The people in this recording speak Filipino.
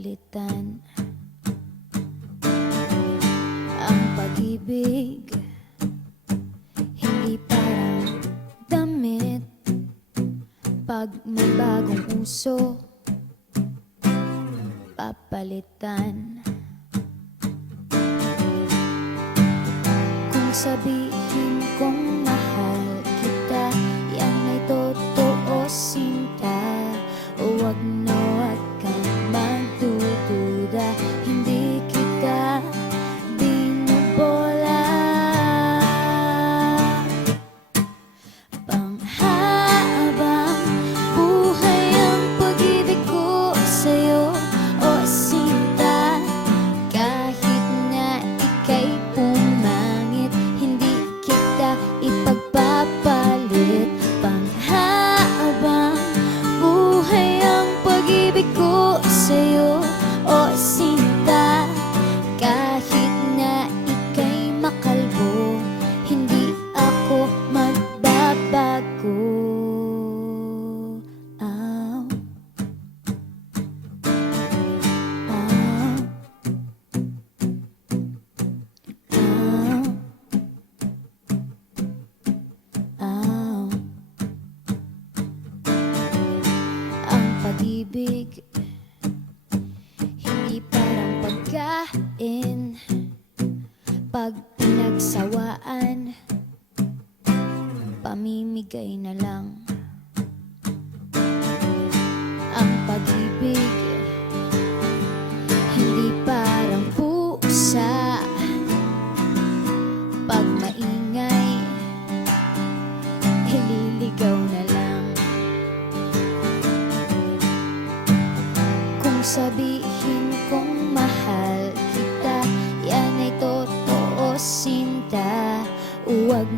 papalitan ang pag-ibig. Hindi parang damit, pag may bagong uso, papalitan. Kung sabihin kong mahal kita, yan ay totoo, sinta. Huwag na huwag kang magdududa, hindi kita binubola. Panghabang buhay ang pag-ibig ko sa'yo, o sinta. Kahit na ika'y pumangit, hindi kita ipagpapalit. Panghabang buhay ang pag-ibig ko sa'yo, o sinta. Kahit na ika'y makalbo, hindi ako magbabago. Ow. Ow. Ow. Ow. Ang pag-ibig hindi parang pagkain, pag pinagsawaan, pamimigay na lang. Ang pag-ibig hindi parang pusa, pag maingay, ililigaw na lang. Kung sabihin kong mahal kita, yan ay totoo, sinta. Huwag